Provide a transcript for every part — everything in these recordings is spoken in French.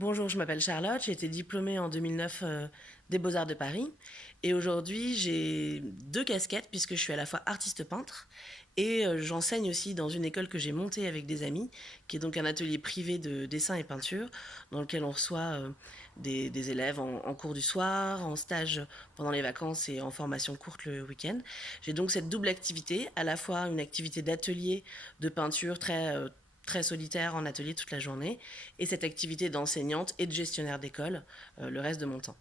Bonjour, je m'appelle Charlotte, j'ai été diplômée en 2009 des Beaux-Arts de Paris et aujourd'hui j'ai deux casquettes puisque je suis à la fois artiste peintre et j'enseigne aussi dans une école que j'ai montée avec des amis qui est donc un atelier privé de dessin et peinture dans lequel on reçoit des élèves en cours du soir, en stage pendant les vacances et en formation courte le week-end. J'ai donc cette double activité, à la fois une activité d'atelier de peinture très solitaire en atelier toute la journée et cette activité d'enseignante et de gestionnaire d'école le reste de mon temps.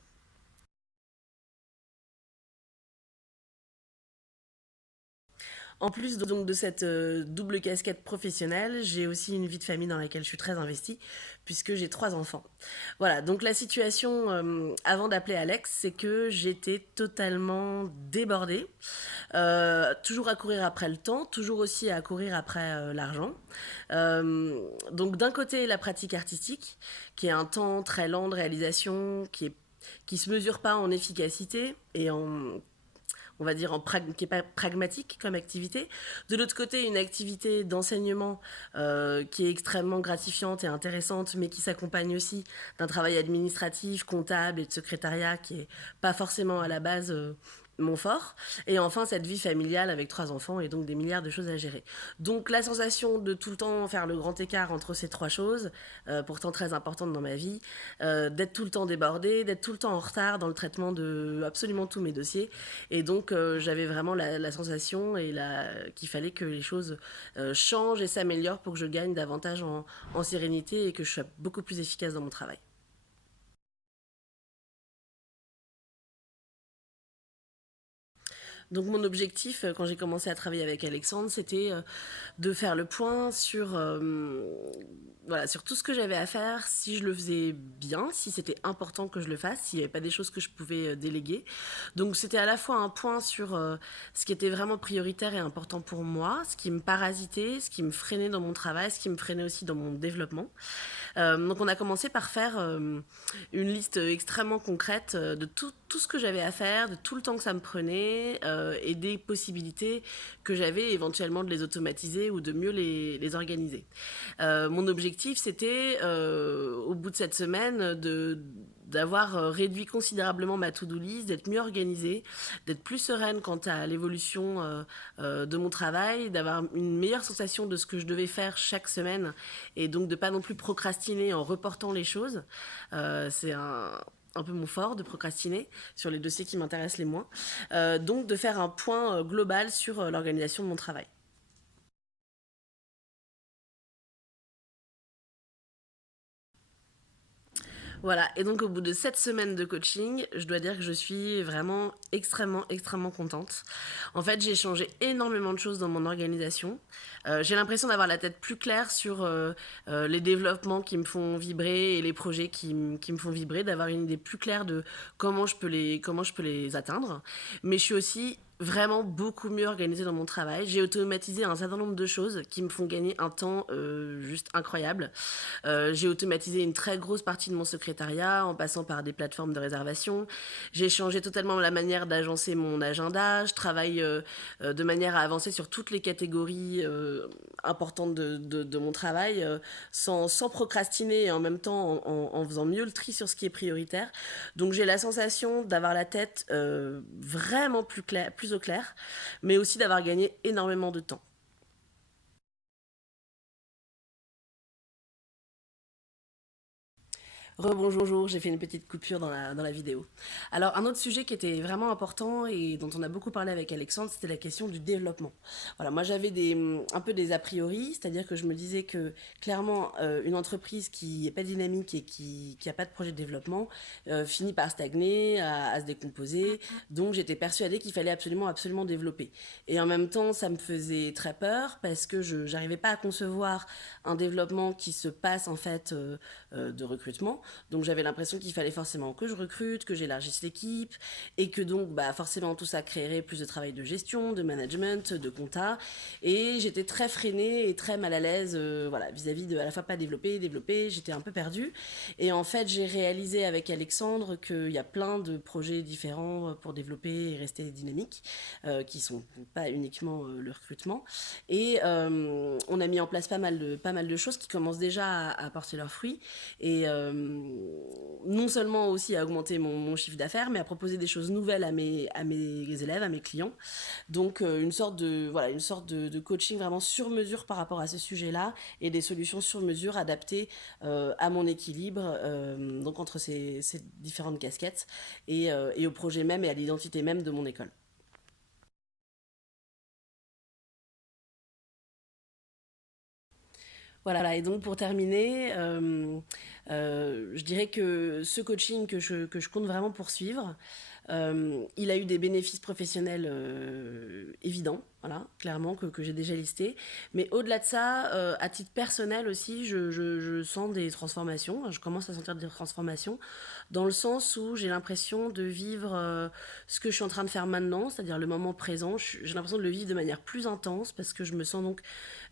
En plus donc de cette double casquette professionnelle, j'ai aussi une vie de famille dans laquelle je suis très investie, puisque j'ai trois enfants. Voilà, donc la situation avant d'appeler Alex, c'est que j'étais totalement débordée, toujours à courir après le temps, toujours aussi à courir après l'argent. Donc d'un côté, la pratique artistique, qui est un temps très lent de réalisation, qui se mesure pas en efficacité et en on va dire, qui n'est pas pragmatique comme activité. De l'autre côté, une activité d'enseignement qui est extrêmement gratifiante et intéressante, mais qui s'accompagne aussi d'un travail administratif, comptable et de secrétariat qui n'est pas forcément à la base mon fort. Et enfin, cette vie familiale avec trois enfants et donc des milliards de choses à gérer. Donc la sensation de tout le temps faire le grand écart entre ces trois choses, pourtant très importantes dans ma vie, d'être tout le temps débordée, d'être tout le temps en retard dans le traitement de absolument tous mes dossiers. Et donc j'avais vraiment la sensation qu'il fallait que les choses changent et s'améliorent pour que je gagne davantage en sérénité et que je sois beaucoup plus efficace dans mon travail. Donc mon objectif, quand j'ai commencé à travailler avec Alexandre, c'était de faire le point sur, voilà, sur tout ce que j'avais à faire, si je le faisais bien, si c'était important que je le fasse, s'il n'y avait pas des choses que je pouvais déléguer. Donc c'était à la fois un point sur ce qui était vraiment prioritaire et important pour moi, ce qui me parasitait, ce qui me freinait dans mon travail, ce qui me freinait aussi dans mon développement. Donc on a commencé par faire une liste extrêmement concrète de tout ce que j'avais à faire, de tout le temps que ça me prenait et des possibilités que j'avais éventuellement de les automatiser ou de mieux les organiser. Mon objectif, c'était, au bout de cette semaine, d'avoir réduit considérablement ma to-do list, d'être mieux organisée, d'être plus sereine quant à l'évolution de mon travail, d'avoir une meilleure sensation de ce que je devais faire chaque semaine et donc de pas non plus procrastiner en reportant les choses. C'est un peu mon fort de procrastiner sur les dossiers qui m'intéressent les moins. Donc de faire un point global sur l'organisation de mon travail. Voilà, et donc au bout de 7 semaines de coaching, je dois dire que je suis vraiment extrêmement contente. En fait, j'ai changé énormément de choses dans mon organisation. J'ai l'impression d'avoir la tête plus claire sur les développements qui me font vibrer et les projets qui me font vibrer, d'avoir une idée plus claire de comment je peux les atteindre. Mais je suis aussi vraiment beaucoup mieux organisée dans mon travail. J'ai automatisé un certain nombre de choses qui me font gagner un temps juste incroyable. J'ai automatisé une très grosse partie de mon secrétariat en passant par des plateformes de réservation. J'ai changé totalement la manière d'agencer mon agenda. Je travaille de manière à avancer sur toutes les catégories importantes de mon travail sans procrastiner et en même temps en faisant mieux le tri sur ce qui est prioritaire. Donc j'ai la sensation d'avoir la tête vraiment plus au clair, mais aussi d'avoir gagné énormément de temps. Rebonjour, j'ai fait une petite coupure dans la vidéo. Alors, un autre sujet qui était vraiment important et dont on a beaucoup parlé avec Alexandre, c'était la question du développement. Voilà, moi j'avais un peu des a priori, c'est-à-dire que je me disais que clairement, une entreprise qui n'est pas dynamique et qui n'a pas de projet de développement finit par stagner, à se décomposer. Donc j'étais persuadée qu'il fallait absolument développer. Et en même temps, ça me faisait très peur parce que je n'arrivais pas à concevoir un développement qui se passe en fait de recrutement. Donc j'avais l'impression qu'il fallait forcément que je recrute, que j'élargisse l'équipe et que donc bah, forcément tout ça créerait plus de travail de gestion, de management, de compta. Et j'étais très freinée et très mal à l'aise voilà, vis-à-vis de à la fois pas développer, j'étais un peu perdue. Et en fait j'ai réalisé avec Alexandre qu'il y a plein de projets différents pour développer et rester dynamique, qui sont pas uniquement le recrutement. Et on a mis en place pas mal de choses qui commencent déjà à porter leurs fruits. Et non seulement aussi à augmenter mon chiffre d'affaires, mais à proposer des choses nouvelles à mes élèves, à mes clients. Donc une sorte de coaching vraiment sur mesure par rapport à ce sujet-là et des solutions sur mesure adaptées à mon équilibre, donc entre ces différentes casquettes et au projet même et à l'identité même de mon école. Voilà, et donc pour terminer, je dirais que ce coaching que je compte vraiment poursuivre, il a eu des bénéfices professionnels évidents, voilà, clairement, que j'ai déjà listés. Mais au-delà de ça, à titre personnel aussi, je sens des transformations. Je commence à sentir des transformations dans le sens où j'ai l'impression de vivre ce que je suis en train de faire maintenant, c'est-à-dire le moment présent. J'ai l'impression de le vivre de manière plus intense parce que je me sens donc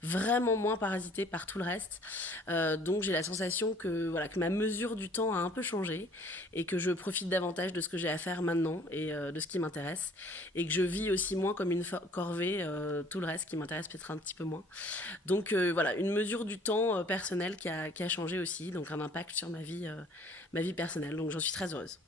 vraiment moins parasitée par tout le reste. Donc j'ai la sensation que, voilà, que ma mesure du temps a un peu changé et que je profite davantage de ce que j'ai à faire maintenant et de ce qui m'intéresse et que je vis aussi moins comme une corvée tout le reste qui m'intéresse peut-être un petit peu moins. Donc voilà, une mesure du temps personnel qui a changé aussi, donc un impact sur ma vie personnelle. Donc j'en suis très heureuse.